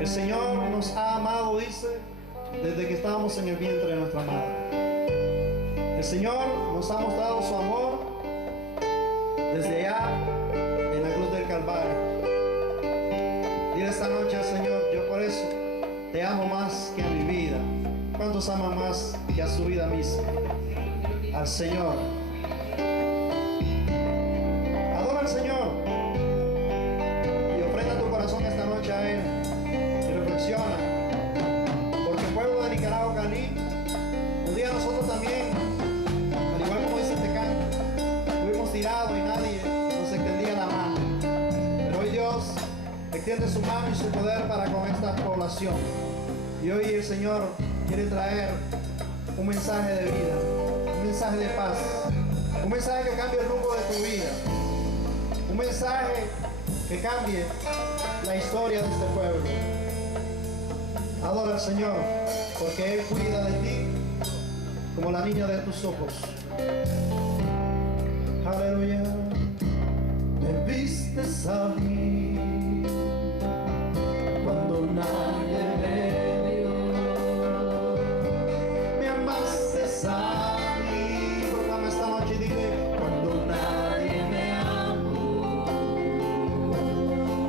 El Señor nos ha amado, dice, desde que estábamos en el vientre de nuestra madre. El Señor nos ha mostrado su amor desde allá en la cruz del Calvario. Dile esta noche al Señor: yo por eso te amo más que a mi vida. ¿Cuántos aman más que a su vida misma? Al Señor. Adora al Señor y ofrenda tu corazón esta noche a Él. Y reflexiona, porque el pueblo de Nicaragua, Cali, un día nosotros también, al igual como dice este canto, fuimos tirados y nadie nos extendía la mano, pero hoy Dios extiende su mano y su poder para con esta población. Y hoy el Señor quiere traer un mensaje de vida, un mensaje de paz, un mensaje que cambie el rumbo de tu vida, un mensaje que cambie la historia de este pueblo. Adora al Señor, porque Él cuida de ti como la niña de tus ojos. Aleluya. Me vistes a mí cuando nadie me vio, me amaste a mí. Proclama esta noche y dile: cuando nadie me amó,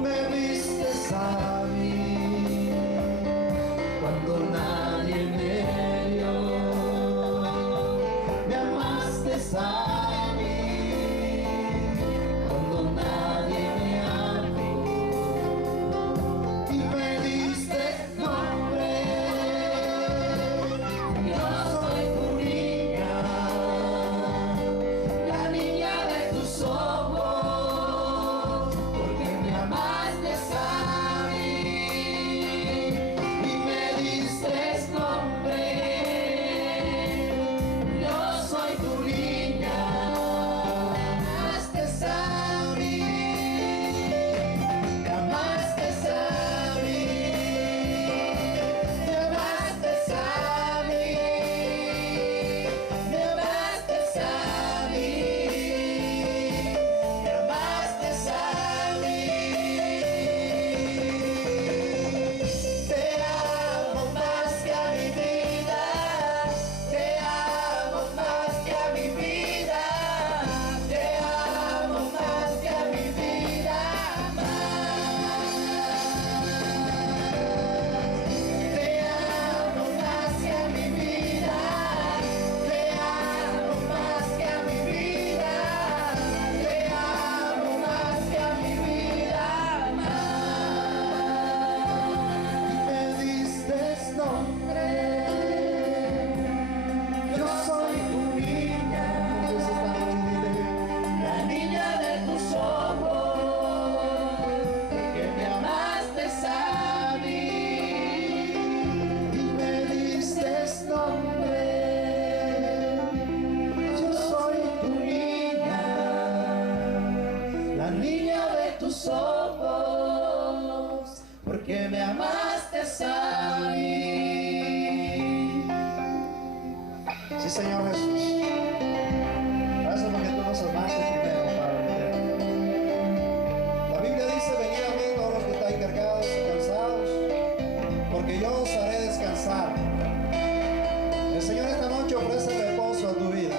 me vistes a mí. Cuando nadie me vio, me amaste a mí. Cuando nadie me amó y me diste nombre, yo soy tu niña, la niña de tus ojos, porque me amaste a mí y me diste nombre. Yo soy tu niña, amaste a mí, me amaste a mí, me amaste a mí, me amaste a mí, me amaste a mí. Te amo más que a mi vida, te amo más que a mi vida, te amo más que a mi vida más. Te amo más que a mi vida, te amo más que a mi vida, te amo más que a mi vida más. Me diste nombre, yo soy tu niña, la niña de tus ojos, que me amaste a mí y me diste nombre. Yo soy tu niña, la niña de tus ojos, porque me amaste a mí. Sí, Señor Jesús. Gracias porque tú nos amaste primero, Padre. La Biblia dice: venid a mí todos los que estáis cargados y cansados, porque yo os haré descansar. El Señor esta noche ofrece reposo a tu vida.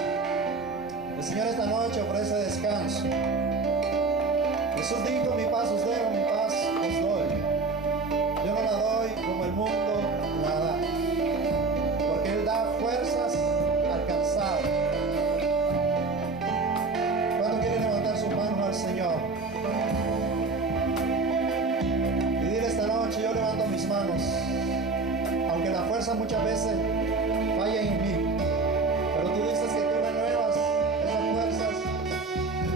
El Señor esta noche ofrece descanso. Jesús dijo: mi paz os dejo, mi paz os doy. Yo no la doy como el mundo la da, porque Él da fuerzas al cansado. ¿Cuántos quieren levantar sus manos al Señor? Y dile esta noche: yo levanto mis manos, aunque la fuerza muchas veces falla en mí, pero tú dices que tú renuevas esas fuerzas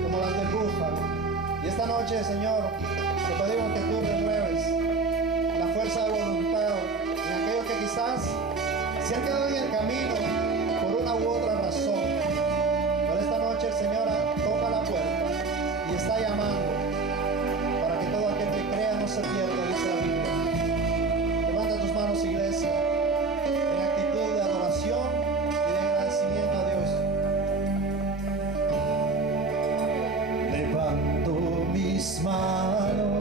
como las del búfalo. Y esta noche, Señor, te pedimos que tú renueves la fuerza de voluntad en aquellos que quizás se han quedado en el camino por una u otra razón. Pero esta noche el Señor toca la puerta y está llamando para que todo aquel que crea no se pierda, dice la Biblia. Levanta tus manos, iglesia, en actitud de adoración y de agradecimiento a Dios. Levanto mis manos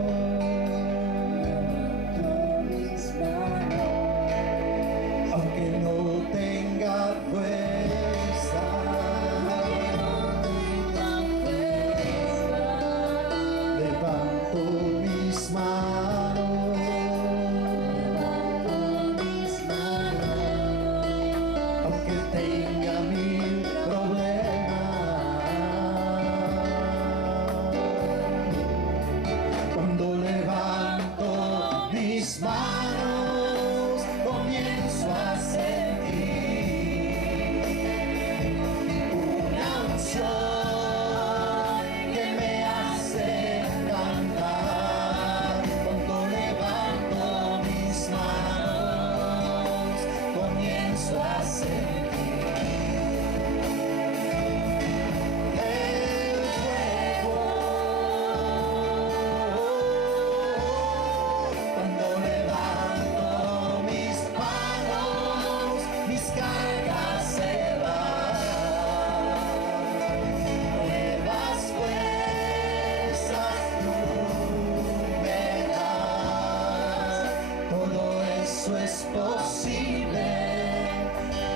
Todo eso es posible,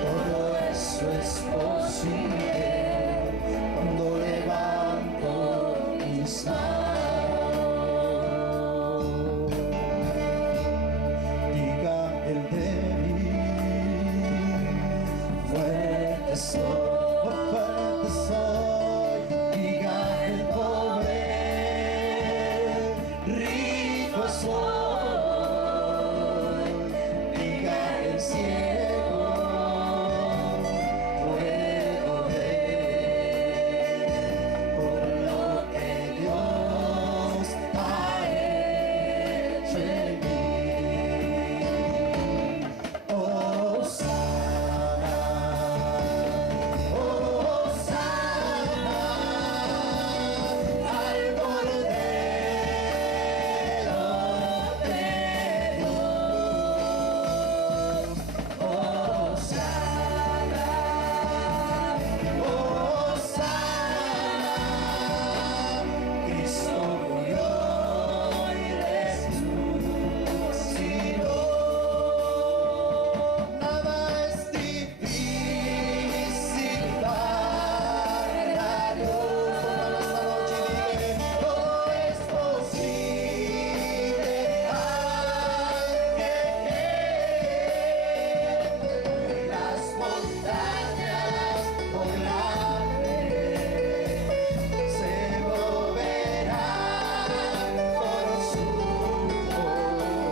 todo eso es posible cuando levanto mis manos. Diga el débil, fuerte soy, fuerte soy. Diga el pobre, rico soy. Diga el ciego, puedo ver por lo que Dios ha hecho en mí. Oh, sana, al Cordero de Dios. Oh, sana, Cristo murió y resucitó. Nada es difícil para Dios. Póngalo esta noche y dile, todo es posible al que cree. Las montañas por la fe se moverán por su poder.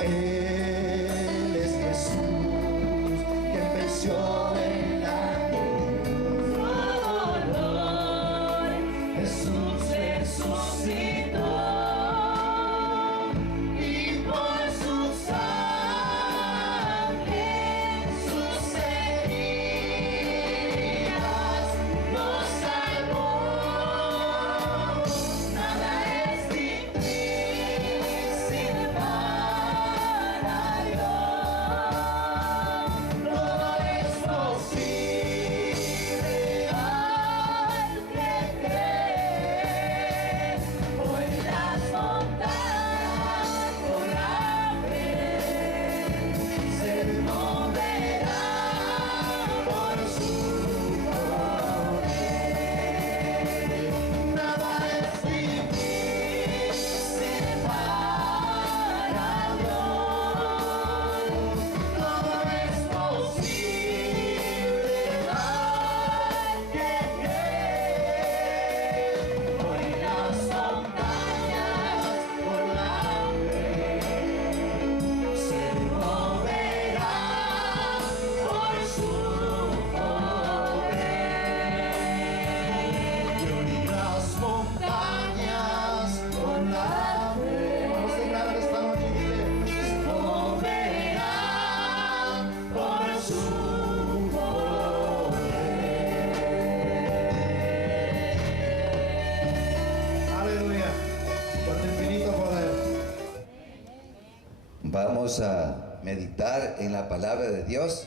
Él es Jesús que venció en la cruz. Jesús resucitó y por su sangre, sus heridas nos salvó. Nada es difícil para Dios. Todo es posible al que cree. Hoy las montañas por la fe se moverán por su poder. Nada es difícil para Dios. Todo es posible al que cree. Hoy las montañas por la fe se moverán por su poder. Y hoy las montañas por la fe, vamos a declarar esta noche y dile, se moverán por su poder. Aleluya, por tu infinito poder. Vamos a meditar en la palabra de Dios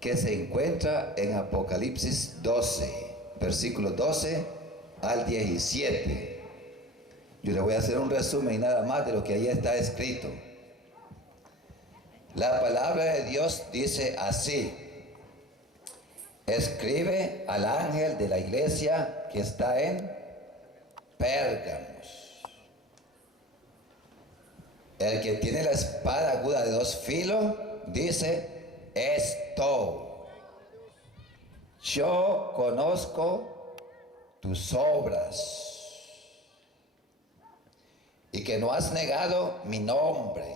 que se encuentra en Apocalipsis 12, versículos 12 al 17. Yo le voy a hacer un resumen nada más de lo que ahí está escrito. La palabra de Dios dice así: escribe al ángel de la iglesia que está en Pérgamos. El que tiene la espada aguda de dos filos dice esto: yo conozco tus obras y que no has negado mi nombre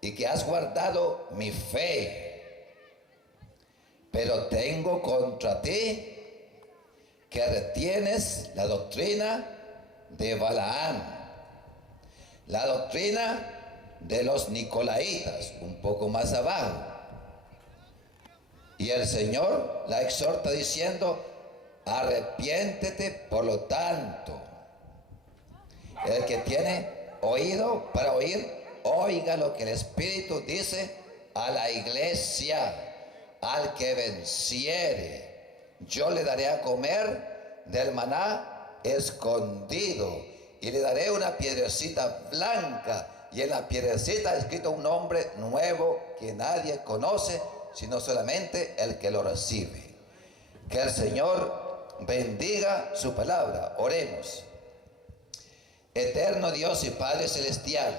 y que has guardado mi fe, pero tengo contra ti que retienes la doctrina de Balaam, la doctrina de los Nicolaitas, un poco más abajo. Y el Señor la exhorta diciendo: arrepiéntete por lo tanto. El que tiene oído para oír, oiga lo que el Espíritu dice a la iglesia. Al que venciere, yo le daré a comer del maná escondido y le daré una piedrecita blanca, y en la piedrecita escrito un nombre nuevo que nadie conoce, sino solamente el que lo recibe. Que el Señor bendiga su palabra. Oremos. Eterno Dios y Padre Celestial,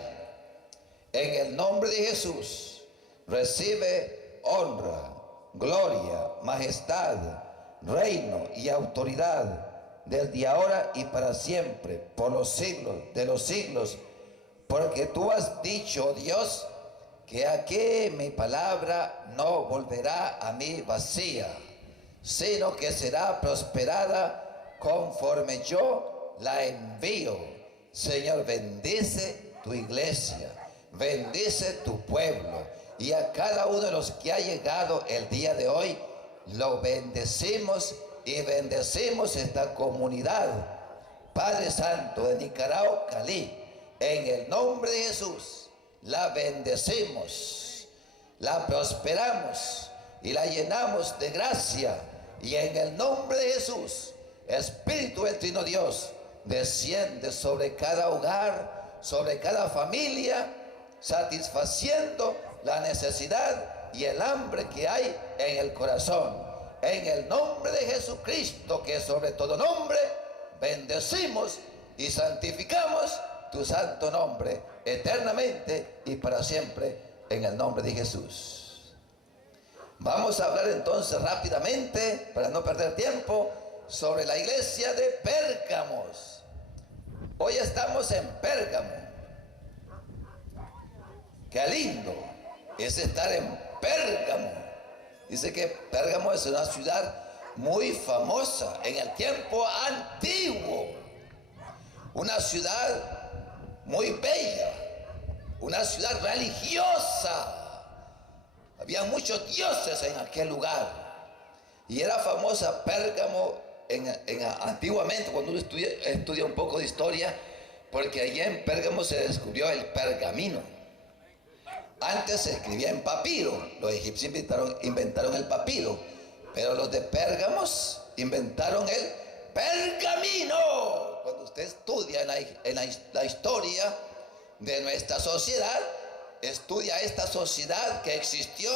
en el nombre de Jesús, recibe honra, gloria, majestad, reino y autoridad desde ahora y para siempre, por los siglos de los siglos, porque tú has dicho, Dios, que aquí mi palabra no volverá a mí vacía, sino que será prosperada conforme yo la envío. Señor, bendice tu iglesia, bendice tu pueblo, y a cada uno de los que ha llegado el día de hoy, lo bendecimos y bendecimos esta comunidad. Padre Santo de Nicaragua, Cali, en el nombre de Jesús, la bendecimos, la prosperamos y la llenamos de gracia. Y en el nombre de Jesús, Espíritu del Trino Dios, desciende sobre cada hogar, sobre cada familia, satisfaciendo la necesidad y el hambre que hay en el corazón. En el nombre de Jesucristo, que sobre todo nombre, bendecimos y santificamos tu santo nombre eternamente y para siempre, en el nombre de Jesús. Vamos a hablar entonces rápidamente, para no perder tiempo, sobre la iglesia de Pérgamos. Hoy estamos en Pérgamo. Qué lindo es estar en Pérgamo. Dice que Pérgamo es una ciudad muy famosa en el tiempo antiguo, una ciudad muy bella, una ciudad religiosa. Había muchos dioses en aquel lugar, y era famosa Pérgamo antiguamente, cuando uno estudia un poco de historia, porque allí en Pérgamo se descubrió el pergamino. Antes se escribía en papiro, los egipcios inventaron el papiro, pero los de Pérgamos inventaron el pergamino. Cuando usted estudia la historia de nuestra sociedad, estudia esta sociedad que existió,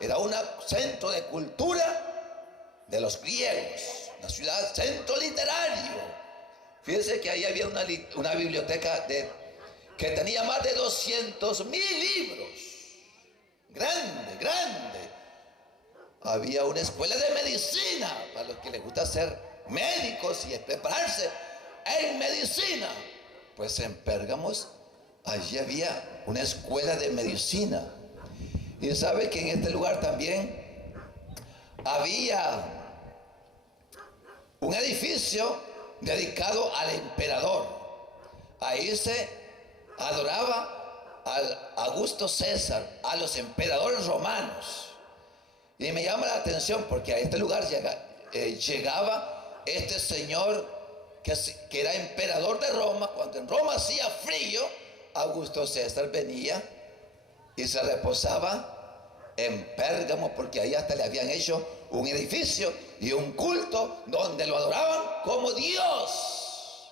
era un centro de cultura de los griegos, una ciudad, centro literario. Fíjense que ahí había una biblioteca que tenía más de 200,000 libros. Grande, grande. Había una escuela de medicina para los que les gusta ser médicos y prepararse en medicina. Pues en Pérgamos, allí había una escuela de medicina. Y sabe que en este lugar también había un edificio dedicado al emperador. Ahí se adoraba al Augusto César, a los emperadores romanos. Y me llama la atención porque a este lugar llegaba este señor que era emperador de Roma. Cuando en Roma hacía frío, Augusto César venía y se reposaba en Pérgamo, porque ahí hasta le habían hecho un edificio y un culto donde lo adoraban como Dios.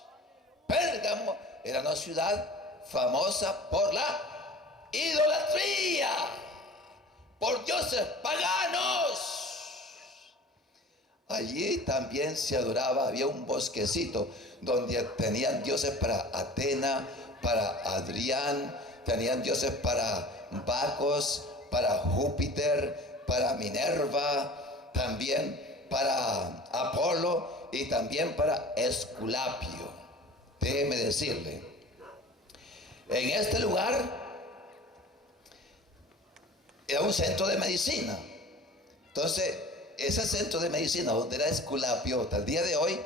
Pérgamo era una ciudad famosa por la idolatría, por dioses paganos. Allí también se adoraba, había un bosquecito donde tenían dioses para Atena, para Adrián, tenían dioses para Bacos, para Júpiter, para Minerva, también para Apolo y también para Esculapio. Déjeme decirle, en este lugar era un centro de medicina. Entonces, ese centro de medicina donde era Esculapio, hasta el día de hoy,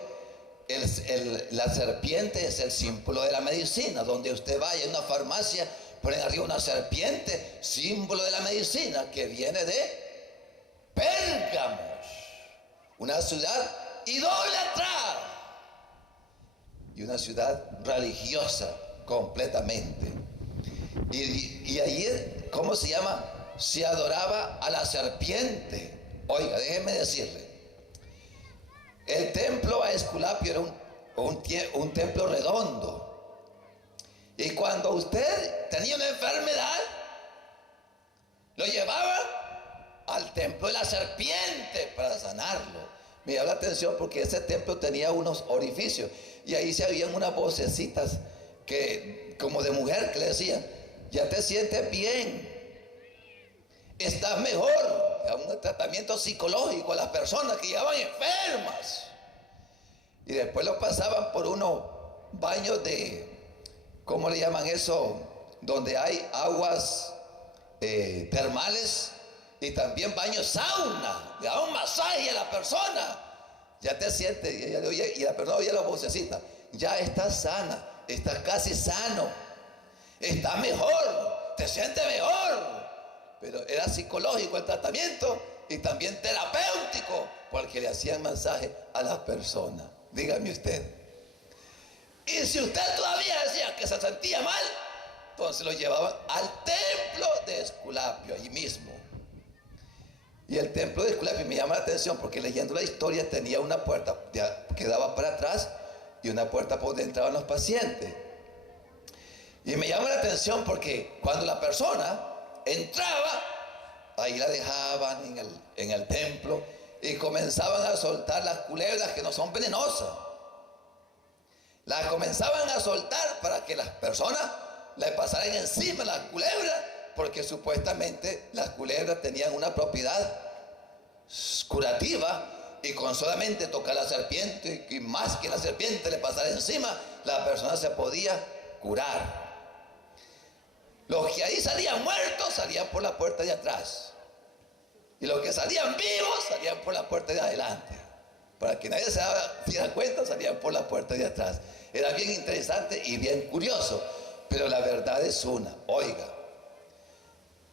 la serpiente es el símbolo de la medicina. Donde usted vaya a una farmacia, ponen arriba una serpiente, símbolo de la medicina, que viene de Pérgamos, una ciudad idólatra y una ciudad religiosa completamente. Y allí, ¿cómo se llama? Se adoraba a la serpiente. Oiga, déjeme decirle, el templo a Esculapio era un templo redondo, Y cuando usted tenía una enfermedad, lo llevaba al templo de la serpiente para sanarlo. Me llama la atención porque ese templo tenía unos orificios y ahí se habían unas vocecitas que, como de mujer, que le decían: ya te sientes bien, estás mejor. Era un tratamiento psicológico a las personas que llegaban enfermas. Y después lo pasaban por unos baños de, ¿cómo le llaman eso? Donde hay aguas termales y también baños sauna. Le daban un masaje a la persona. Ya te sientes, y la persona oía la vocecita: ya estás sana, estás casi sano, estás mejor, te sientes mejor. Pero era psicológico el tratamiento y también terapéutico, porque le hacían masaje a las personas. Dígame usted. Y si usted todavía decía que se sentía mal, entonces lo llevaban al templo de Esculapio, allí mismo. Y el templo de Esculapio me llama la atención porque, leyendo la historia, tenía una puerta que daba para atrás y una puerta por donde entraban los pacientes. Y me llama la atención porque cuando la persona entraba, ahí la dejaban en el templo y comenzaban a soltar las culebras, que no son venenosas. Las comenzaban a soltar para que las personas le pasaran encima las culebras, porque supuestamente las culebras tenían una propiedad curativa, y con solamente tocar la serpiente, y más que la serpiente le pasara encima, la persona se podía curar. Los que ahí salían muertos salían por la puerta de atrás, y los que salían vivos salían por la puerta de adelante. Para que nadie se diera cuenta, salían por la puerta de atrás. Era bien interesante y bien curioso, pero la verdad es una. Oiga,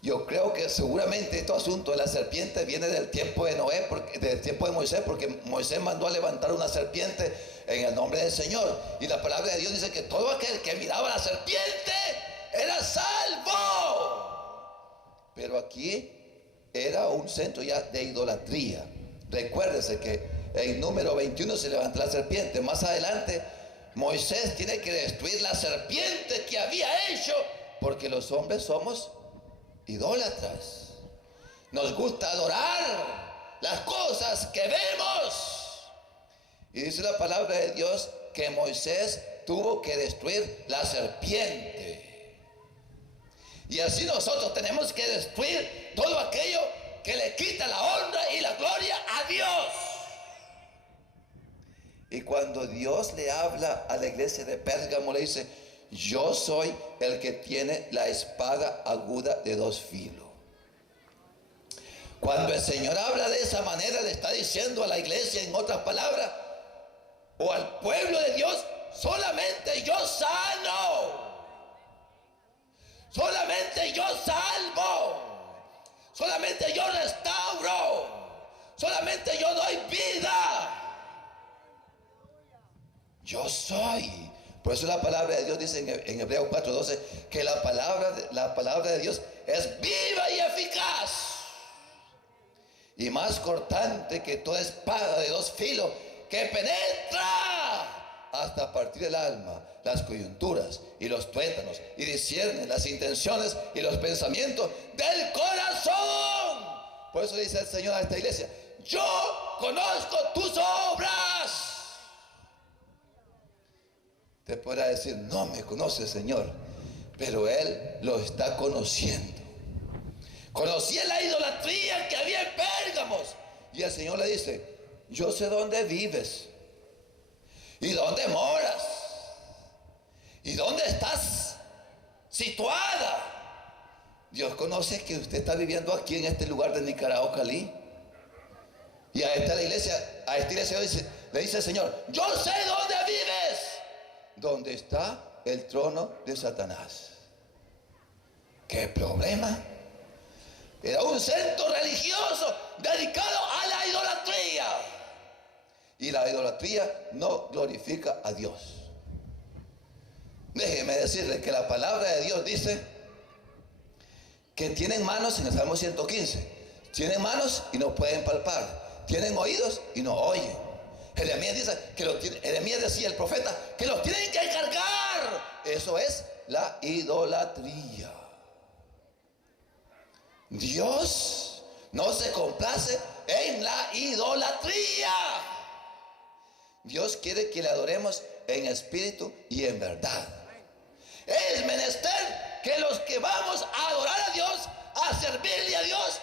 yo creo que seguramente este asunto de la serpiente viene del tiempo de Noé, del tiempo de Moisés, porque Moisés mandó a levantar una serpiente en el nombre del Señor, y la palabra de Dios dice que todo aquel que miraba a la serpiente era salvo. Pero aquí era un centro ya de idolatría. Recuérdese que en número 21 se levanta la serpiente. Más adelante Moisés tiene que destruir la serpiente que había hecho, porque los hombres somos idólatras. Nos gusta adorar las cosas que vemos. Y dice la palabra de Dios que Moisés tuvo que destruir la serpiente. Y así nosotros tenemos que destruir todo aquello que le quita la honra y la gloria a Dios. Y cuando Dios le habla a la iglesia de Pérgamo, le dice: yo soy el que tiene la espada aguda de dos filos. Cuando el Señor habla de esa manera, le está diciendo a la iglesia, en otras palabras, o al pueblo de Dios: solamente yo sano, solamente yo salvo, solamente yo restauro, solamente yo doy vida. Yo soy. Por eso la palabra de Dios dice en Hebreos 4:12 que la palabra de Dios es viva y eficaz, y más cortante que toda espada de dos filos, que penetra hasta partir el alma, las coyunturas y los tuétanos, y discierne las intenciones y los pensamientos del corazón. Por eso dice el Señor a esta iglesia: yo conozco tus obras. Te podrá decir: no me conoce, Señor, pero Él lo está conociendo. Conocía la idolatría que había en Pérgamos, y el Señor le dice: yo sé dónde vives y dónde moras y dónde estás situada. Dios conoce que usted está viviendo aquí en este lugar de Nicaragua, Cali. Y a esta iglesia le dice el Señor: yo sé dónde vives, donde está el trono de Satanás. ¿Qué problema? Era un centro religioso dedicado a la idolatría, y la idolatría no glorifica a Dios. Déjeme decirle que la palabra de Dios dice que tienen manos, en el Salmo 115, tienen manos y no pueden palpar, tienen oídos y no oyen. Jeremías decía, el profeta, que los tienen que cargar adorar. Eso es la idolatría. Dios no se complace en la idolatría. Dios quiere que le adoremos en espíritu y en verdad. Es menester que los que vamos a adorar a Dios, a servirle a Dios,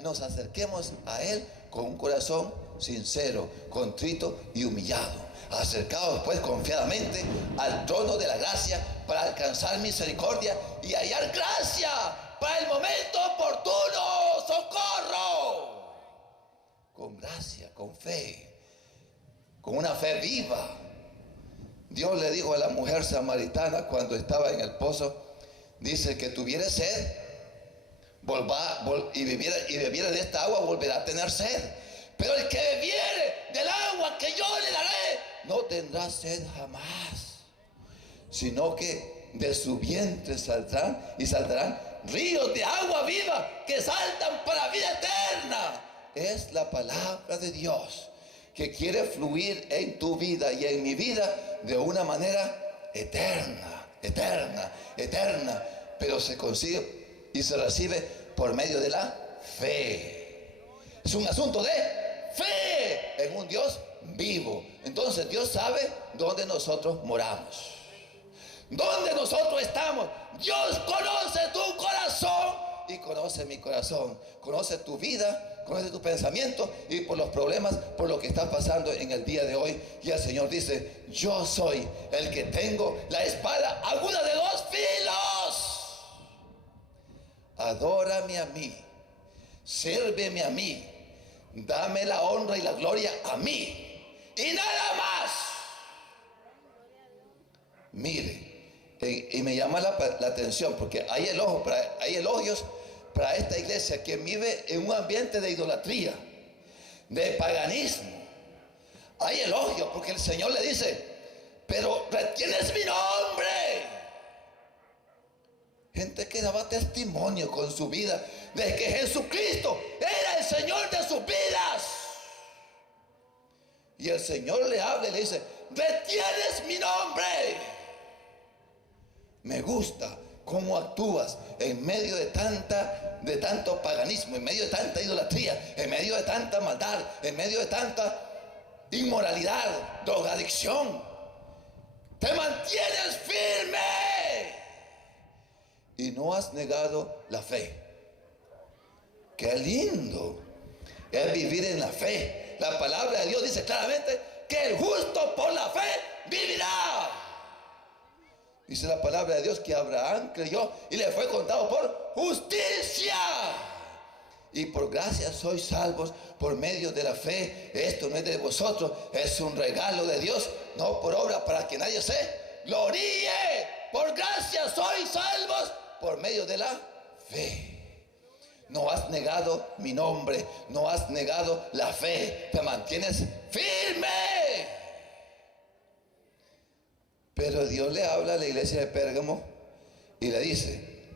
nos acerquemos a Él con un corazón sincero, contrito y humillado. Acercados pues confiadamente al trono de la gracia para alcanzar misericordia y hallar gracia para el momento oportuno, socorro. Con gracia, con fe, con una fe viva. Dios le dijo a la mujer samaritana cuando estaba en el pozo, dice: que tuviera sed y bebiera de esta agua, volverá a tener sed. Pero el que bebiere del agua que yo le daré, no tendrá sed jamás, sino que de su vientre saldrán ríos de agua viva que saltan para vida eterna. Es la palabra de Dios que quiere fluir en tu vida y en mi vida de una manera eterna, eterna, eterna. Pero se consigue y se recibe por medio de la fe. Es un asunto de fe en un Dios vivo. Entonces Dios sabe dónde nosotros moramos, dónde nosotros estamos. Dios conoce tu corazón y conoce mi corazón, conoce tu vida, conoce tu pensamiento y por los problemas, por lo que está pasando en el día de hoy. Y el Señor dice: yo soy el que tengo la espada aguda de dos filos. Adórame a mí, sírveme a mí, dame la honra y la gloria a mí y nada más. Mire, y me llama la atención porque hay elogios para esta iglesia que vive en un ambiente de idolatría, de paganismo. Hay elogios porque el Señor le dice: pero retienes mi nombre. Gente que daba testimonio con su vida de que Jesucristo era el Señor de sus vidas. Y el Señor le habla y le dice: retienes mi nombre. Me gusta cómo actúas en medio de tanto paganismo, en medio de tanta idolatría, en medio de tanta maldad, en medio de tanta inmoralidad, drogadicción. Te mantienes firme y no has negado la fe. Qué lindo es vivir en la fe. La palabra de Dios dice claramente que el justo por la fe vivirá. Dice la palabra de Dios que Abraham creyó y le fue contado por justicia. Y por gracia sois salvos por medio de la fe. Esto no es de vosotros, es un regalo de Dios, no por obra, para que nadie se gloríe. Por gracia sois salvos por medio de la fe. No has negado mi nombre, no has negado la fe, te mantienes firme. Pero Dios le habla a la iglesia de Pérgamo y le dice,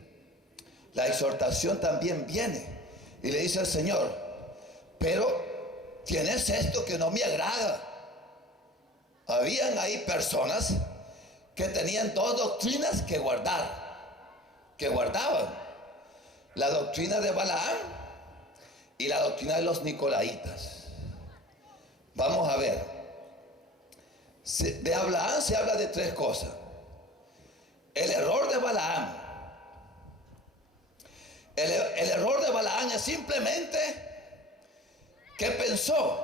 la exhortación también viene, y le dice al Señor: pero tienes esto que no me agrada. Habían ahí personas que tenían dos doctrinas que guardaban: la doctrina de Balaam y la doctrina de los Nicolaitas. Vamos a ver. De Balaam se habla de tres cosas. El error de Balaam. El error de Balaam es simplemente que pensó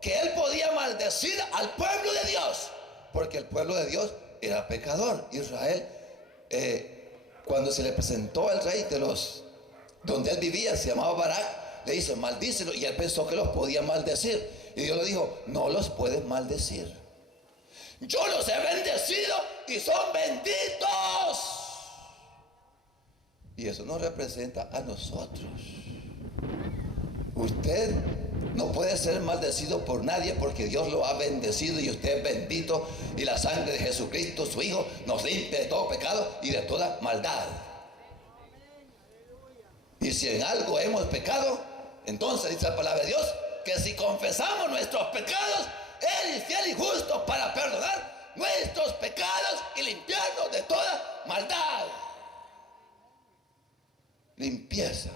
que él podía maldecir al pueblo de Dios, porque el pueblo de Dios era pecador. Israel, cuando se le presentó al rey donde él vivía, se llamaba Barak, le dice: maldícelo, y él pensó que los podía maldecir, y Dios le dijo: no los puedes maldecir. Yo los he bendecido y son benditos. Y eso nos representa a nosotros. Usted no puede ser maldecido por nadie, porque Dios lo ha bendecido y usted es bendito, y la sangre de Jesucristo, su Hijo, nos limpia de todo pecado y de toda maldad. Y si en algo hemos pecado, entonces dice la palabra de Dios que si confesamos nuestros pecados, Él es fiel y justo para perdonar nuestros pecados y limpiarnos de toda maldad. Limpieza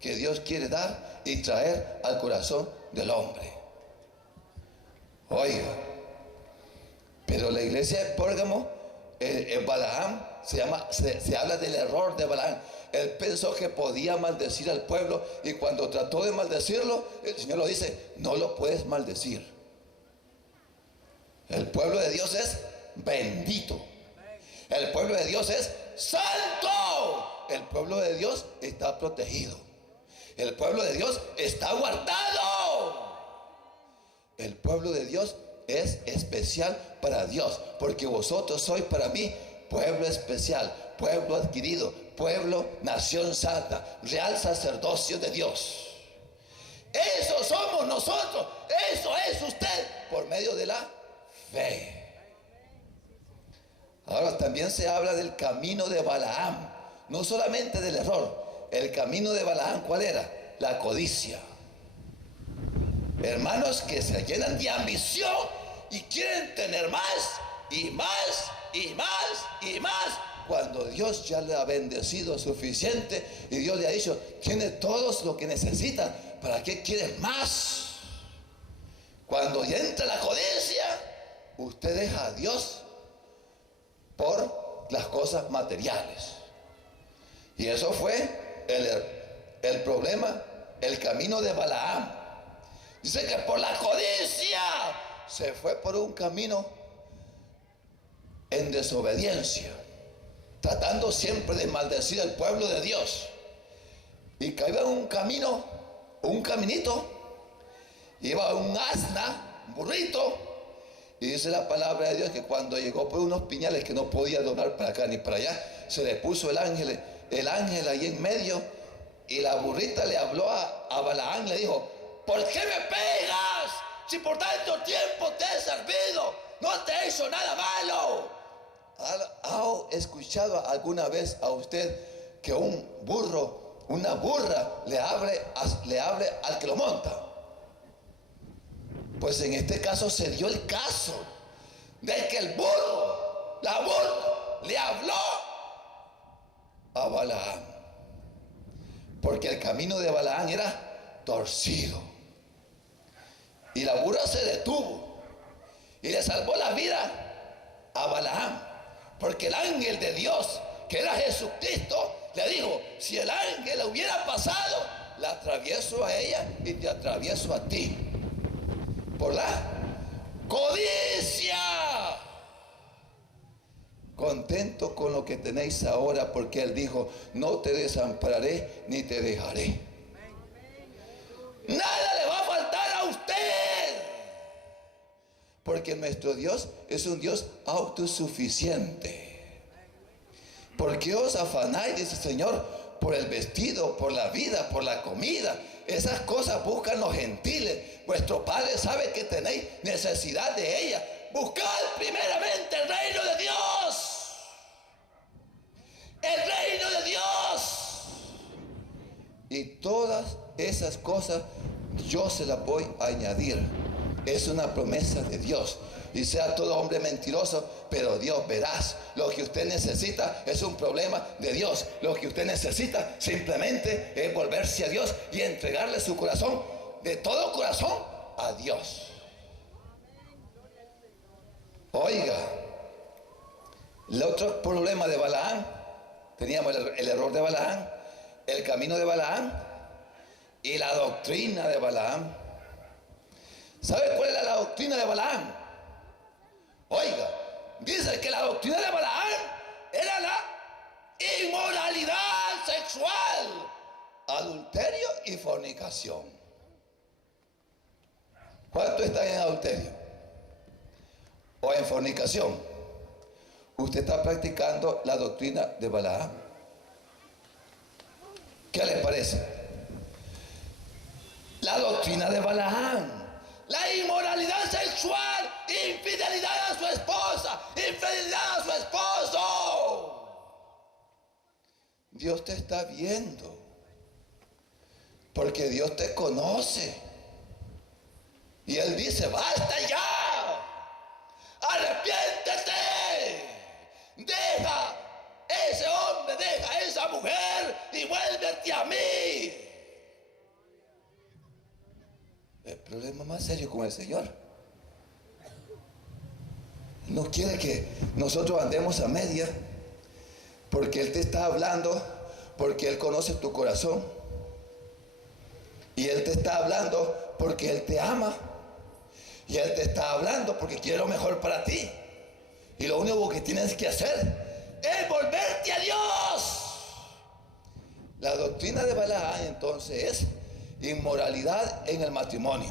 que Dios quiere dar y traer al corazón del hombre. Oiga, pero la iglesia de Pérgamo, Balaam, se habla del error de Balaam. Él pensó que podía maldecir al pueblo, y cuando trató de maldecirlo, el Señor lo dice: no lo puedes maldecir. El pueblo de Dios es bendito. El pueblo de Dios es santo. El pueblo de Dios está protegido. El pueblo de Dios está guardado. El pueblo de Dios es especial para Dios, porque vosotros sois para mí pueblo especial, pueblo adquirido, pueblo, nación santa, real sacerdocio de Dios. Eso somos nosotros, eso es usted, por medio de la fe. Ahora también se habla del camino de Balaam, no solamente del error. El camino de Balaam, ¿cuál era? La codicia. Hermanos que se llenan de ambición y quieren tener más y más y más y más, cuando Dios ya le ha bendecido suficiente y Dios le ha dicho: tiene todo lo que necesita, ¿para qué quieres más? Cuando ya entra la codicia, usted deja a Dios por las cosas materiales. Y eso fue el problema, el camino de Balaam. Dice que por la codicia se fue por un camino en desobediencia, tratando siempre de maldecir al pueblo de Dios. Y cayó en un camino, un caminito, iba un asna, un burrito, y dice la palabra de Dios que cuando llegó por unos piñales que no podía doblar para acá ni para allá, se le puso el ángel ahí en medio, y la burrita le habló a Balaam, le dijo: ¿por qué me pegas? Si por tanto tiempo te he servido, no te he hecho nada malo. ¿Ha escuchado alguna vez a usted que un burro, una burra, le hable al que lo monta? Pues en este caso se dio el caso de que el burro, la burra, le habló a Balaam, porque el camino de Balaam era torcido. Y la burra se detuvo y le salvó la vida a Balaam, porque el ángel de Dios, que era Jesucristo, le dijo: si el ángel hubiera pasado, la atravieso a ella y te atravieso a ti. Por la codicia. Contento con lo que tenéis ahora, porque Él dijo: no te desampararé ni te dejaré. Nada le va a faltar a usted, porque nuestro Dios es un Dios autosuficiente. ¿Por qué os afanáis, dice el Señor, por el vestido, por la vida, por la comida? Esas cosas buscan los gentiles. Vuestro Padre sabe que tenéis necesidad de ellas. Buscad primeramente el reino de Dios. El reino de Dios. Y todas esas cosas yo se las voy a añadir. Es una promesa de Dios. Y sea todo hombre mentiroso, pero Dios verás. Lo que usted necesita es un problema de Dios. Lo que usted necesita simplemente es volverse a Dios y entregarle su corazón, de todo corazón, a Dios. Oiga, el otro problema de Balaam, teníamos el error de Balaam, el camino de Balaam y la doctrina de Balaam. ¿Sabe cuál era la doctrina de Balaam? Oiga, dice que la doctrina de Balaam era la inmoralidad sexual, adulterio y fornicación. ¿Cuántos están en adulterio o en fornicación? Usted está practicando la doctrina de Balaam. ¿Qué le parece? La doctrina de Balaam, la inmoralidad sexual, infidelidad a su esposa, infidelidad a su esposo. Dios te está viendo, porque Dios te conoce. Y Él dice: basta ya, arrepiéntete deja a esa mujer y vuélvete a mí. El problema más serio con el Señor. No quiere que nosotros andemos a media, porque Él te está hablando, porque Él conoce tu corazón. Y Él te está hablando porque Él te ama. Y Él te está hablando porque quiere lo mejor para ti. Y lo único que tienes que hacer es volverte a Dios. La doctrina de Balaam entonces es inmoralidad en el matrimonio,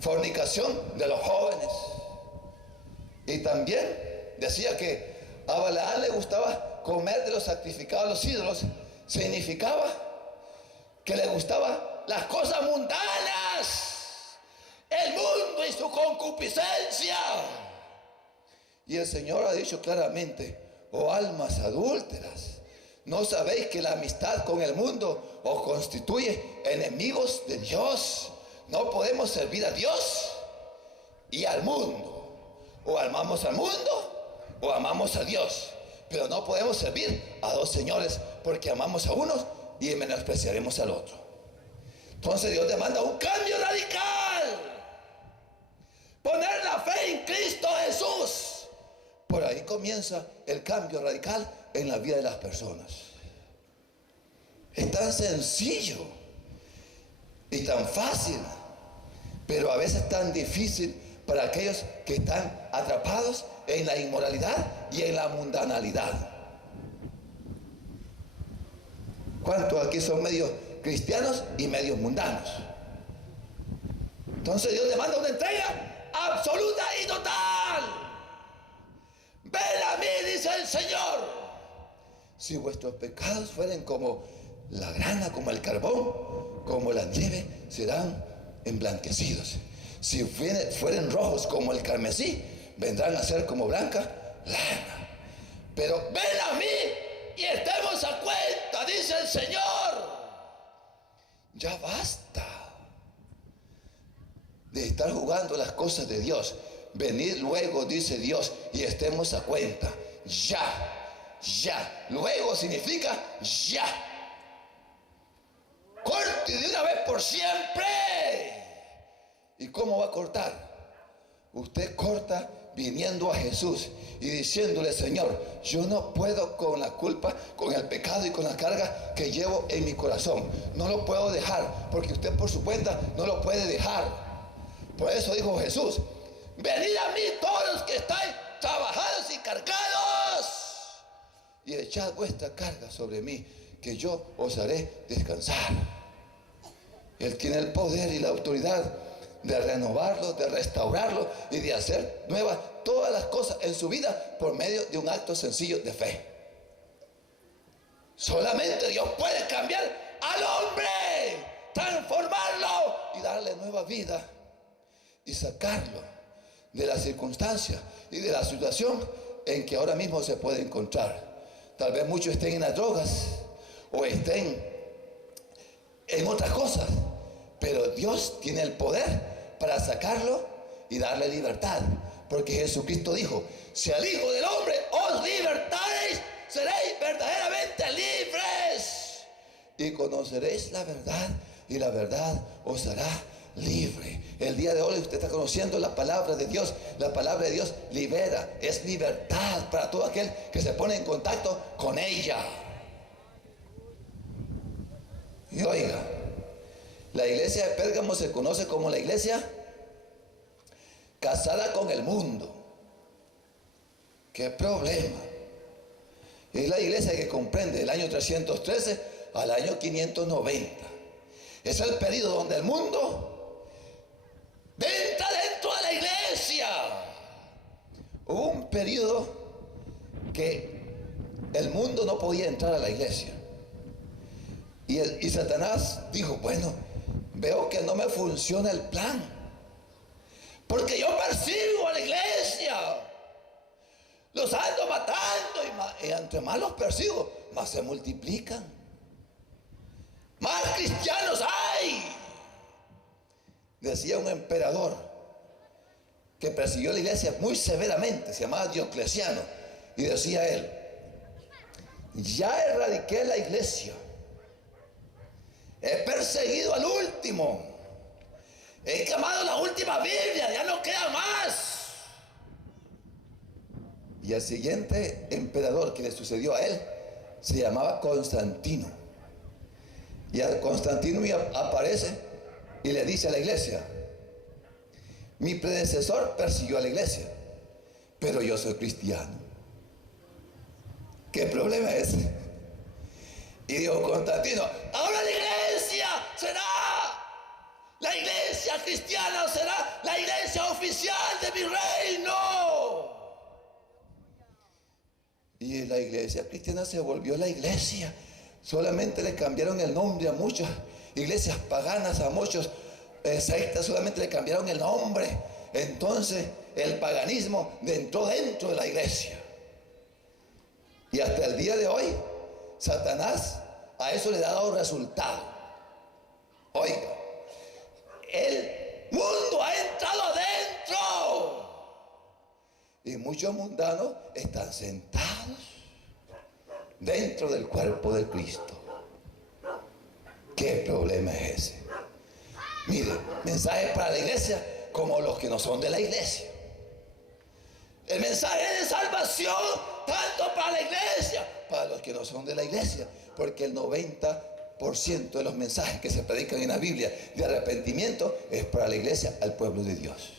fornicación de los jóvenes. Y también decía que a Balaam le gustaba comer de los sacrificados a los ídolos. Significaba que le gustaban las cosas mundanas, el mundo y su concupiscencia. Y el Señor ha dicho claramente: oh almas adúlteras, ¿no sabéis que la amistad con el mundo os constituye enemigos de Dios? No podemos servir a Dios y al mundo. O amamos al mundo o amamos a Dios. Pero no podemos servir a dos señores, porque amamos a uno y menospreciaremos al otro. Entonces Dios demanda un cambio radical. Poner la fe en Cristo Jesús. Por ahí comienza el cambio radical en la vida de las personas. Es tan sencillo y tan fácil, pero a veces tan difícil para aquellos que están atrapados en la inmoralidad y en la mundanalidad. ¿Cuántos aquí son medios cristianos y medios mundanos? Entonces Dios demanda una entrega absoluta y total. Ven a mí, dice el Señor. Si vuestros pecados fueren como la grana, como el carbón, como la nieve, serán emblanquecidos. Si fueren rojos como el carmesí, vendrán a ser como blanca lana. Pero ven a mí y estemos a cuenta, dice el Señor. Ya basta de estar jugando las cosas de Dios. Venid luego, dice Dios, y estemos a cuenta. Ya. Luego significa ya. Corte de una vez por siempre. ¿Y cómo va a cortar? Usted corta viniendo a Jesús y diciéndole: Señor, yo no puedo con la culpa, con el pecado y con la carga que llevo en mi corazón. No lo puedo dejar, porque usted por su cuenta no lo puede dejar. Por eso dijo Jesús: venid a mí todos los que estáis trabajados y cargados, y echad vuestra carga sobre mí, que yo os haré descansar. Él tiene el poder y la autoridad de renovarlo, de restaurarlo y de hacer nuevas todas las cosas en su vida por medio de un acto sencillo de fe. Solamente Dios puede cambiar al hombre, transformarlo y darle nueva vida y sacarlo de la circunstancia y de la situación en que ahora mismo se puede encontrar. Tal vez muchos estén en las drogas o estén en otras cosas, pero Dios tiene el poder para sacarlo y darle libertad, porque Jesucristo dijo: si al Hijo del Hombre os libertareis, seréis verdaderamente libres, y conoceréis la verdad, y la verdad os hará libre. El día de hoy usted está conociendo la palabra de Dios. La palabra de Dios libera, es libertad para todo aquel que se pone en contacto con ella. Y oiga, la iglesia de Pérgamo se conoce como la iglesia casada con el mundo. ¿Qué problema? Es la iglesia que comprende del año 313 al año 590. Es el periodo donde el mundo entra dentro de la iglesia. Hubo un periodo que el mundo no podía entrar a la iglesia. Y Satanás dijo: bueno, veo que no me funciona el plan, porque yo persigo a la iglesia, los ando matando, y entre más los persigo, más se multiplican, más cristianos hay. Decía un emperador que persiguió a la iglesia muy severamente, se llamaba Diocleciano, y decía él: Ya erradiqué la iglesia. He perseguido al último. He quemado la última Biblia, ya no queda más. Y el siguiente emperador que le sucedió a él se llamaba Constantino. Y a Constantino aparece y le dice a la iglesia: mi predecesor persiguió a la iglesia, pero yo soy cristiano. ¿Qué problema es ese? Y dijo Constantino: ahora la iglesia será, la iglesia cristiana será la iglesia oficial de mi reino. Y la iglesia cristiana se volvió la iglesia. Solamente le cambiaron el nombre a muchas iglesias paganas, a muchos sectas, solamente le cambiaron el nombre. Entonces el paganismo entró dentro de la iglesia. Y hasta el día de hoy, Satanás a eso le ha dado resultado. Oiga, el mundo ha entrado adentro. Y muchos mundanos están sentados dentro del cuerpo de Cristo. ¿Qué problema es ese? Mire, mensajes para la iglesia como los que no son de la iglesia. El mensaje de salvación tanto para la iglesia, para los que no son de la iglesia, porque el 90% de los mensajes que se predican en la Biblia de arrepentimiento es para la iglesia, al pueblo de Dios.